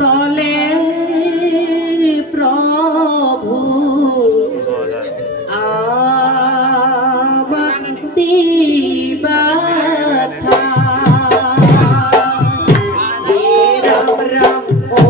তলে প্রভু আবন্তি বাথা রাম রাম ও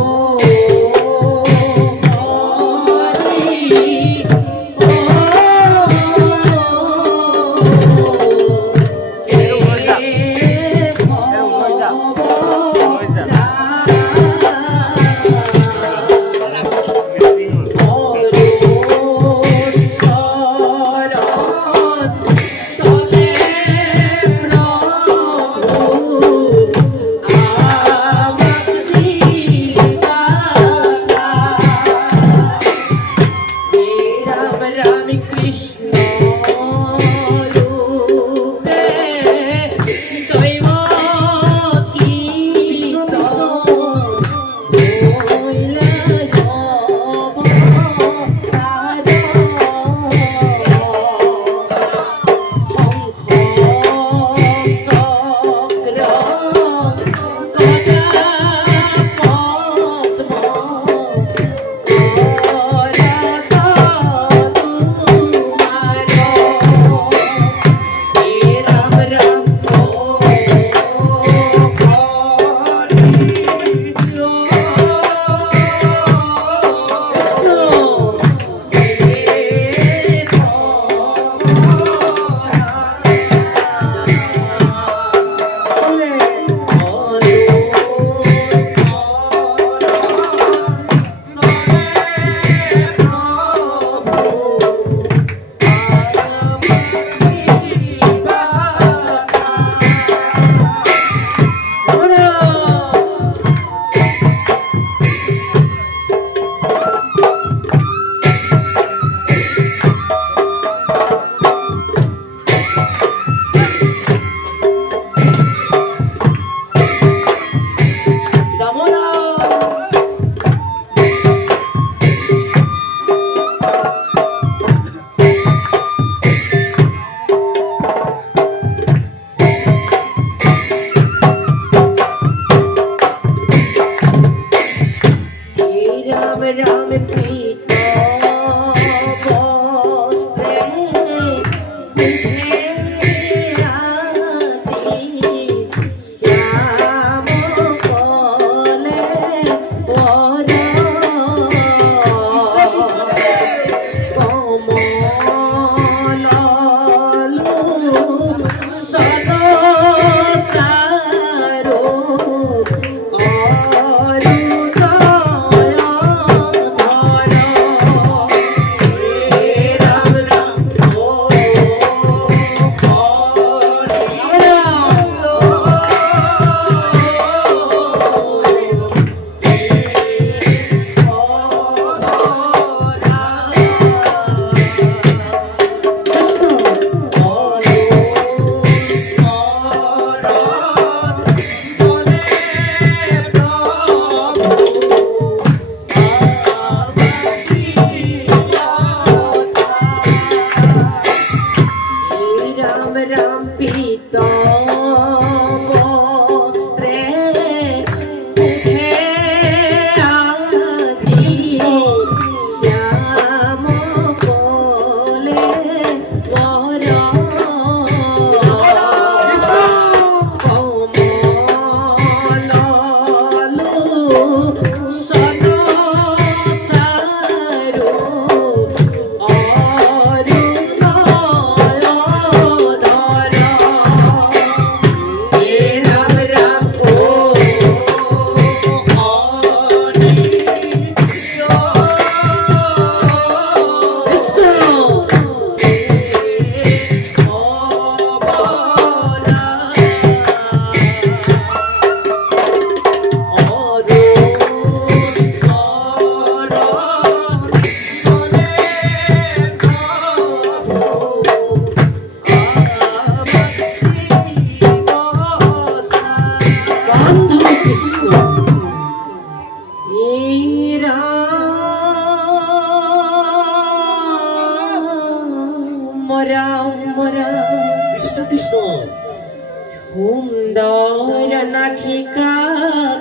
সুন্দর নাখিকা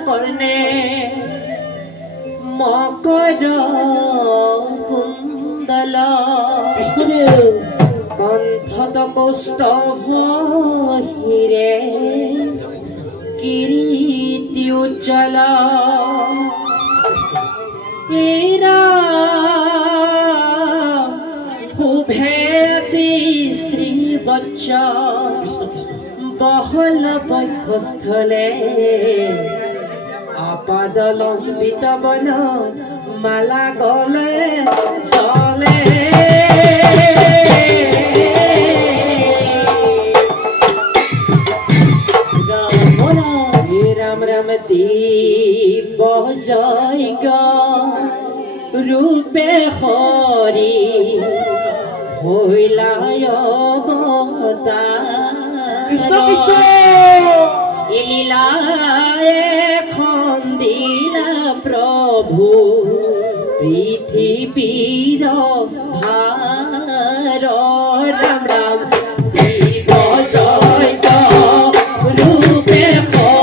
কর্ণে মকর কুন্দল কণ্ঠত কৌস্তভ হিরে কিরীটি উজ্জ্বল ভূভেতি শ্রীবৎস বহল বক্ষস্থলে আপাদলম্বিত বন মালা গলে চলে রাম রাম দীপ জয় রূপে হরি হইলায় লীলায় খন্দিলা প্রভু পৃথিবীর ভার রাম রাম দীপ জয় রূপে হরি Oh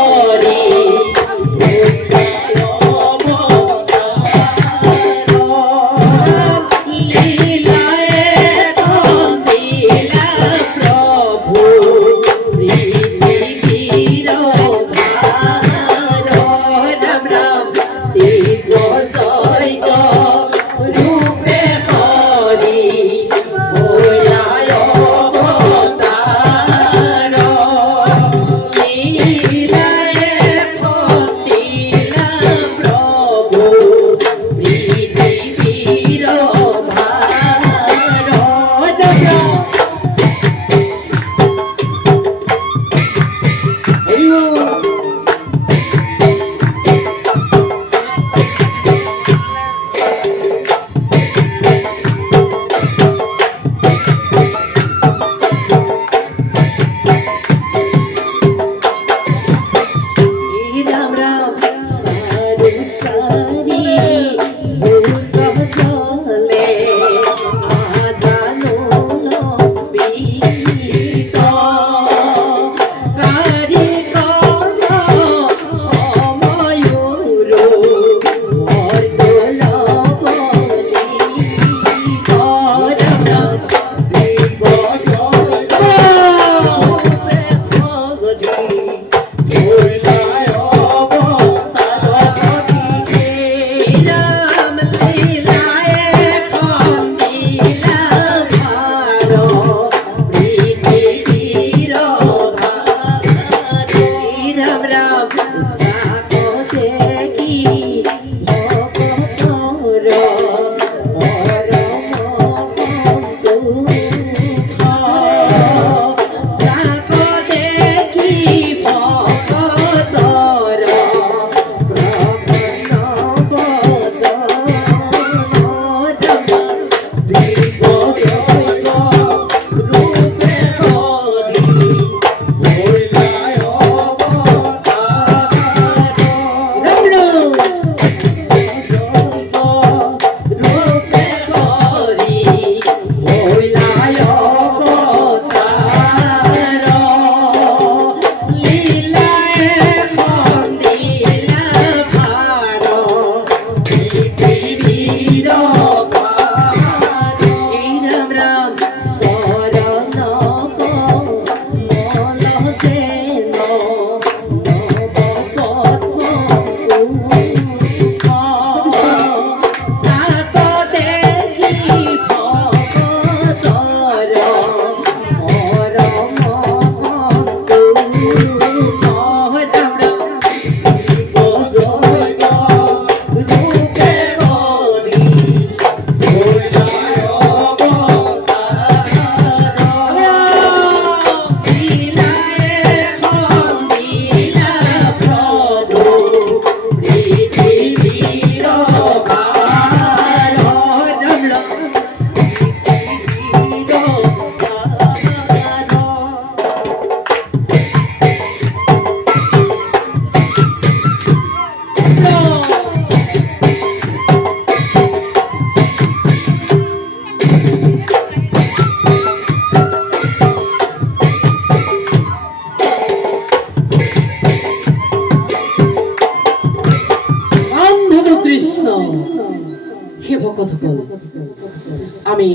আমি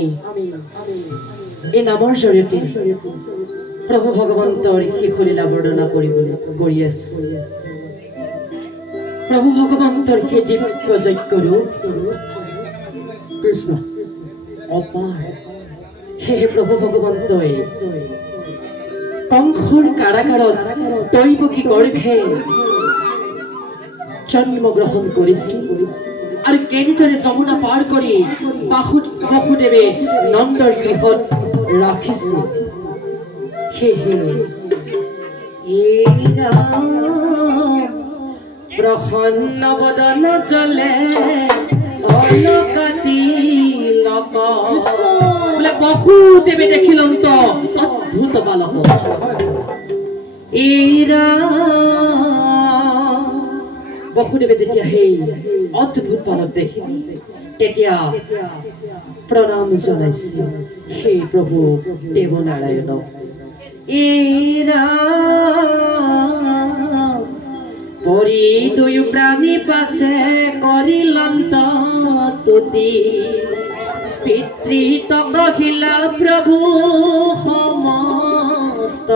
এই নামৰ জৰিয়তে প্ৰভু ভগৱন্তৰ শিশুলীলা বৰ্ণনা কৰি আছো। প্ৰভু ভগৱন্তৰ সেই দিব্য যজ্ঞৰো কৃষ্ণ অপাৰ। সেয়ে প্ৰভু ভগৱন্তই কংসৰ কাৰাগাৰত দৈৱকী গৰ্ভে জন্ম গ্ৰহণ কৰিছিল আৰু কেনেদৰে যমুনা পাৰ কৰি বাসুদেৱে নন্দৰ গৃহত ৰাখিছিল। সেয়ে প্ৰসন্ন বদন জলে বোলে বাসুদেৱে দেখিলন্ত অদ্ভুত বালক। বাসুদেৱে যেতিয়া সেই অদ্ভুত বালক দেখিল তেতিয়া প্ৰণাম জনাইছিল সেই প্ৰভু দেৱনাৰায়ণক। পৰি দুয়ো প্ৰাণী পাছে কৰিলন্ত তুতি পিতৃত কহিলা প্ৰভু সমস্ত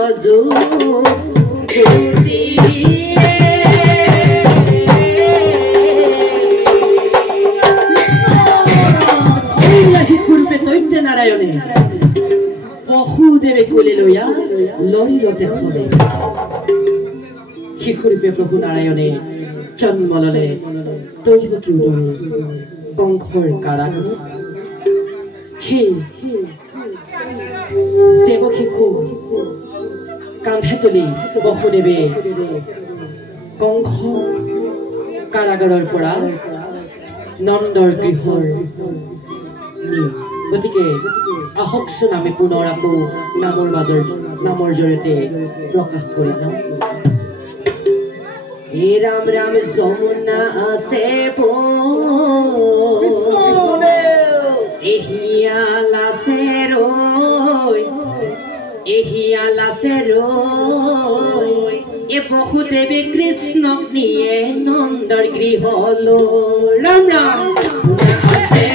শিশুৰূপে দৈত্য নাৰায়ণে বাসুদেৱে কোলে লৈয়া লৰিলতে খলে। শিশুৰূপে প্ৰভু নাৰায়ণে জন্ম ললে দৈৱকী উদৰে কংসৰ কাৰাগাৰত। সেই দেৱ শিশু কান্ধে তুলি বাসুদেৱে কংস কাৰাগাৰৰ পৰা নন্দৰ গৃহৰ গতিকে আহকচোন আমি পুনৰ আকৌ নামৰ জৰিয়তে প্ৰকাশ কৰি যাওঁ। राम राम যমুনা আছে এহিয়ালাছে ৰৈ এ বাসুদেৱে কৃষ্ণক নিয়ে নন্দৰ গৃহলৈ। ৰাম ৰাম আছে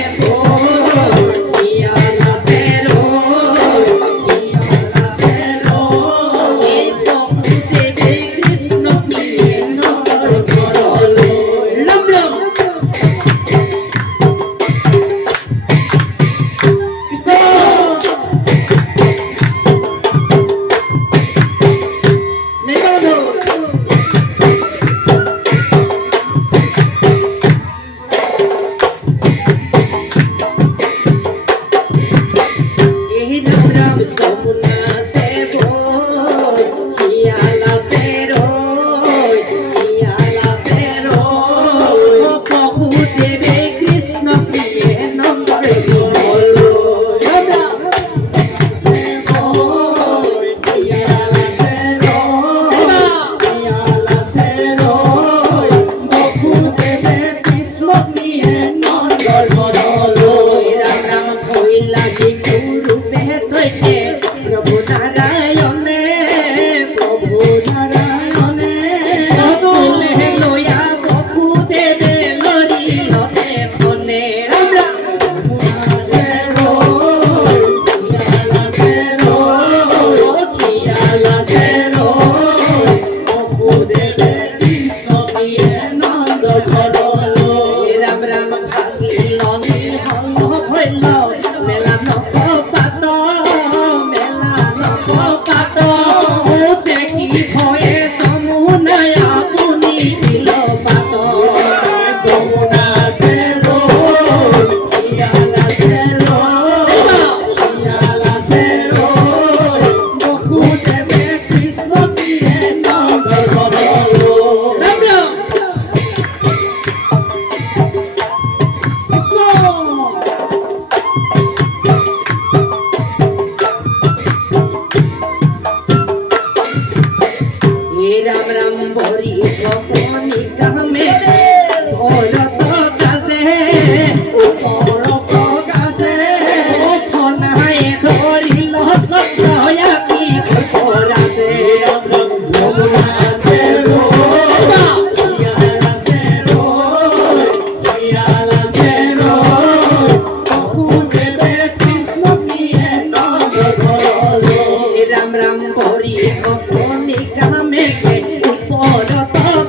ধৰি অকণি কামেকে ওপৰত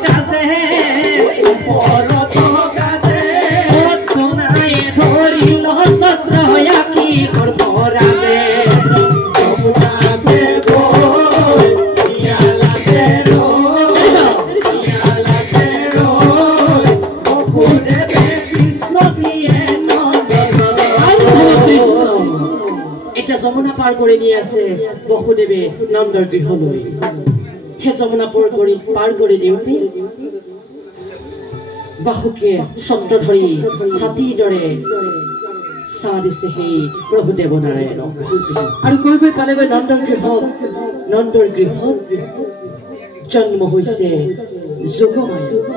গাজে নাই ধৰিল ছত্ৰ আকি সৰ্বৰাজে যমুনা পাৰ কৰি নি আছে বসুদেৱে নন্দৰ গৃহলৈ সেই যমুনা পাৰ কৰি দিওঁতে বাহুকে ছত্ৰ ধৰি ছাতিৰ দৰে চাহ দিছে সেই প্ৰভুদেৱ নাৰায়ণ আৰু গৈ গৈ পালেগৈ নন্দৰ গৃহত জন্ম হৈছে যোগমায়া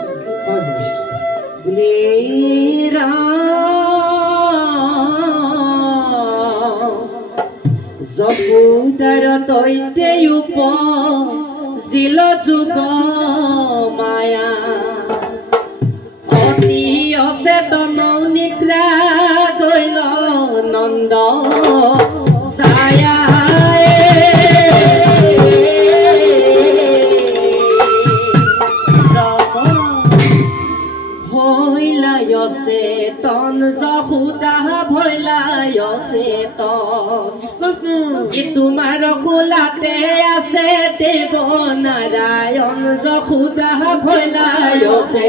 যশোদাৰ তৈতে উপজিল যোগ মায়া অতি অচেতন নিদ্ৰা গইল নন্দ ছায়া ভৈলায়ছে তন যশোদা ভৈলায়ছে কৃষ্ণ তোমাৰ কোলাতে আছে দেৱ নাৰায়ণ যশোদা ভৈলায়ছে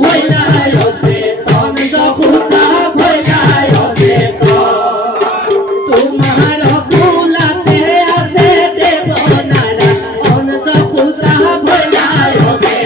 ভৈলায়ছে তন যশোদা ভৈলায়ছে তোমাৰ কোলাতে আছে দেৱ নাৰায়ণ যশোদা ভৈলায়ছে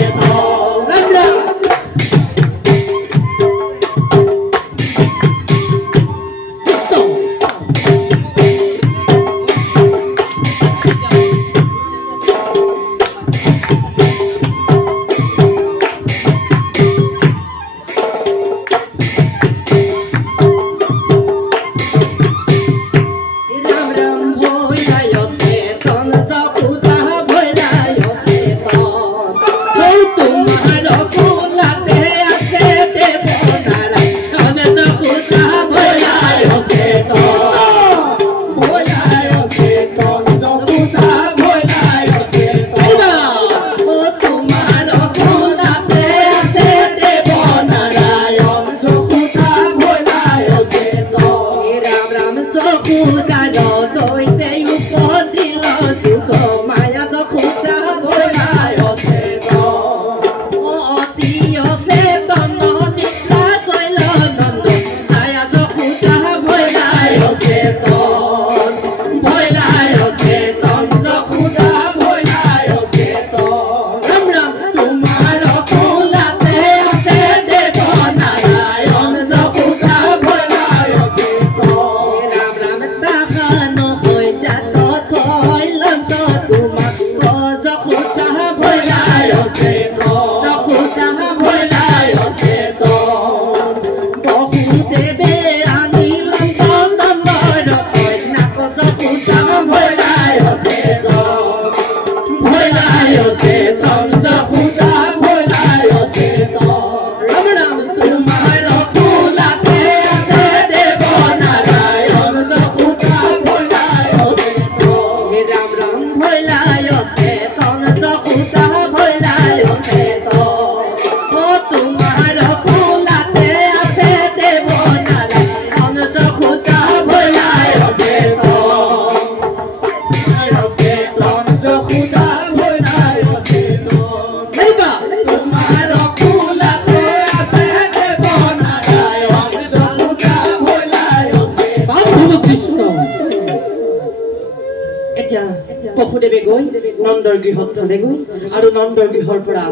বসুদেৱে গৈ নন্দৰ গৃহত থলেগৈ আৰু নন্দৰ গৃহৰ পৰা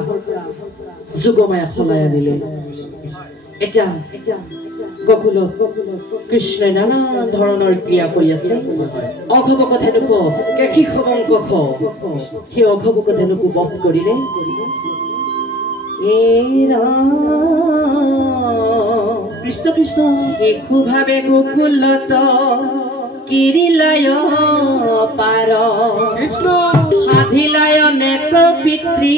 যোগমায়া সলাই আনিলে এতিয়া গকুলত কৃষ্ণই নানান ধৰণৰ ক্ৰিয়া কৰি আছে অঘবক ধেনুক কেশী খবংক সেই অঘবক ধেনুক বধ কৰিলে কৃষ্ণ কৃষ্ণ শিশুভাৱে গোকুলত কিৰিলায় পাৰ কৃষ্ণ সাধিলায় নেক পিতৃ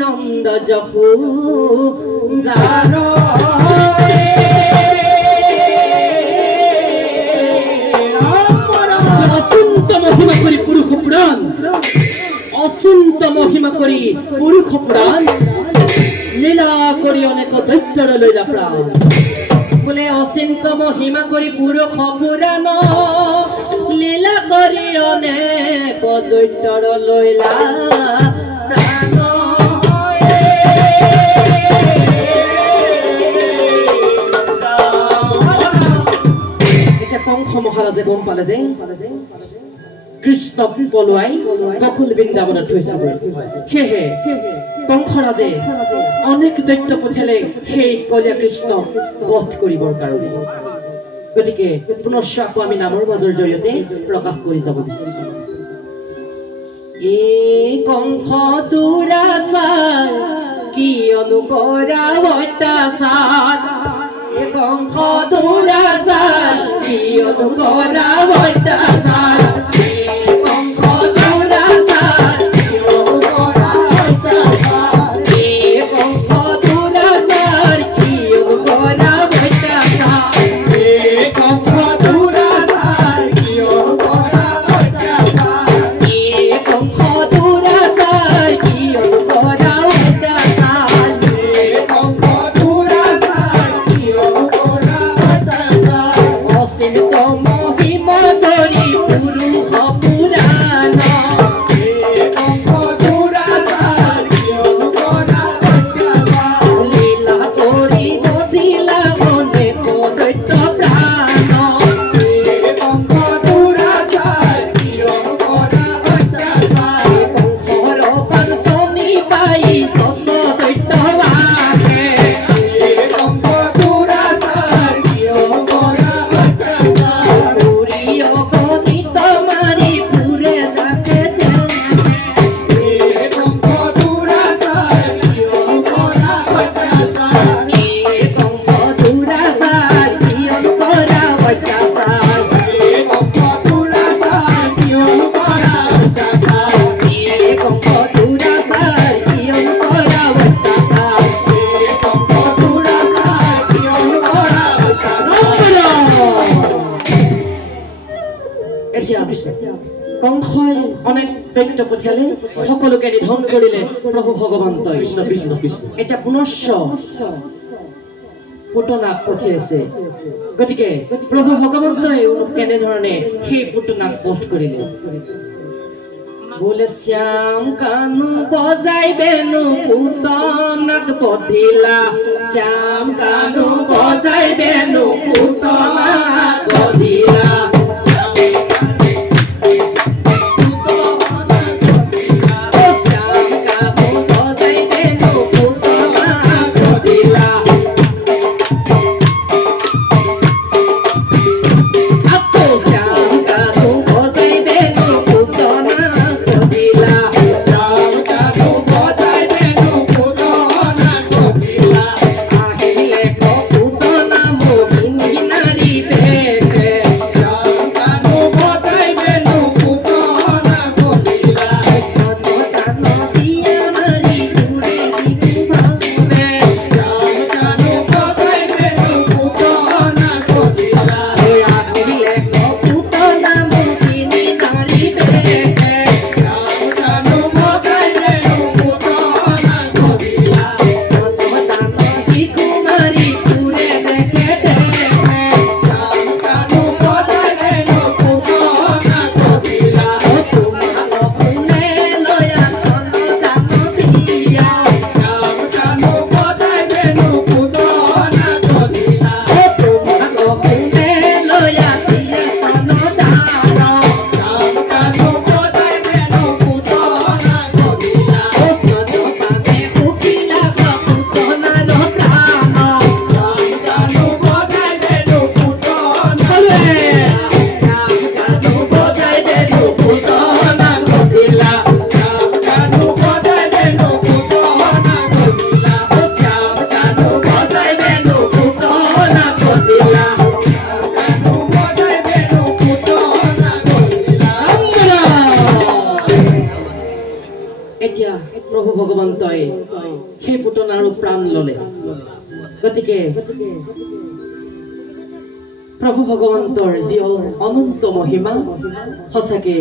নন্দ যশোদাৰ অচিন্ত মহিমা কৰি পুৰুষ অচিন্ত মহিমা কৰি পুৰুষ পুৰাণ লীলা কৰি অনেক দৈত্যৰ লৈলা প্ৰাণ বোলে অচিন্ত মহিমা কৰি পুৰুষ পুৰাণ লীলা কৰি অনেক দৈত্যৰ লৈলা প্ৰাণ কংস মহাৰাজে গম পালে যে কৃষ্ণক পলুৱাই গকুল বৃন্দাবনত থৈছিল সেয়েহে কংসৰাজে অনেক দৈত্য পঠিয়ালে সেই কলীয়া কৃষ্ণক বধ কৰিবৰ কাৰণে গতিকে পুনশ্চ আকৌ আমি নামৰ মাজৰ জৰিয়তে প্ৰকাশ কৰি যাব বিচাৰিছো এই কংস দুৰাচাৰ কি অনুকৰা অত্যাচাৰ এই কংস দুৰাচাৰ কি অনুকৰা অত্যাচাৰ কংসই অনেক দৈত্য পঠিয়ালে সকলোকে নিধন কৰিলে প্ৰভু ভগৱন্তই এটা পুনশ্চ পুতনাক পঠিয়াইছে গতিকে প্ৰভু ভগৱন্তই কেনেধৰণে সেই পুতনাক বধ কৰিলে বোলে শ্যাম কানু বজাই বেনু পুতনাক বধিলা শ্যাম কানু বজাই বেনু পুতনাক বধিলা প্ৰভু ভগৱন্তই সেই পুতনাৰ প্ৰাণ ললে গতিকে প্ৰভু ভগৱন্তৰ যি অনন্ত মহিমা সঁচাকে